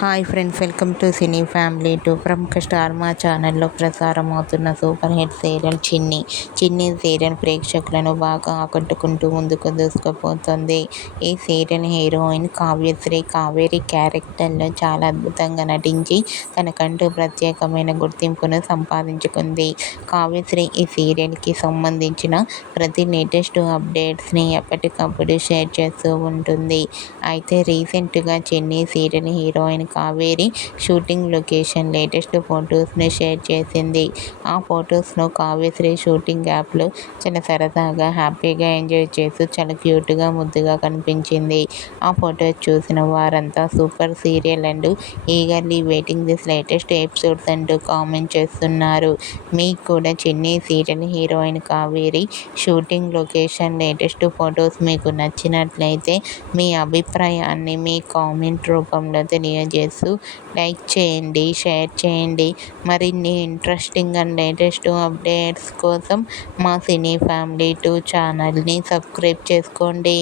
Hi friends, welcome to cine family two. ప్రముఖ star మా ఛానల్లో ప్రసారం అవుతున్న సూపర్ హిట్ సీరియల్ చిన్ని సీరియల్ ప్రేక్షకులను బాగా ఆకట్టుకుంటూ ముందుకు దూసుకుపోతుంది. ఈ సీరియల్ హీరోయిన్ కావ్యశ్రీ కావేరి క్యారెక్టర్లో చాలా అద్భుతంగా నటించి తనకంటూ ప్రత్యేకమైన గుర్తింపును సంపాదించుకుంది. కావ్యశ్రీ ఈ సీరియల్కి సంబంధించిన ప్రతి లేటెస్ట్ అప్డేట్స్ని ఎప్పటికప్పుడు షేర్ చేస్తూ ఉంటుంది. అయితే రీసెంట్గా చిన్ని serial heroine Kaveri shooting location latest ఫొటోస్ని షేర్ చేసింది. ఆ ఫొటోస్లో కావ్యశ్రీ షూటింగ్ యాప్లో చాలా సరదాగా హ్యాపీగా ఎంజాయ్ చేస్తూ చాలా క్యూట్గా ముద్దుగా కనిపించింది. ఆ ఫొటోస్ చూసిన వారంతా super serial and eagerly waiting this latest episodes అంటూ కామెంట్ చేస్తున్నారు. మీకు కూడా చిన్ని serial heroine Kaveri shooting location latest photos మీకు నచ్చినట్లయితే మీ అభిప్రాయాన్ని మీ కామెంట్ రూపంలో తెలియజేస్తూ లైక్ చేయండి, షేర్ చేయండి. మరిన్ని ఇంట్రెస్టింగ్ అండ్ లేటెస్ట్ అప్డేట్స్ కోసం మా సినీ ఫ్యామిలీ 2 ఛానల్ని సబ్స్క్రైబ్ చేసుకోండి.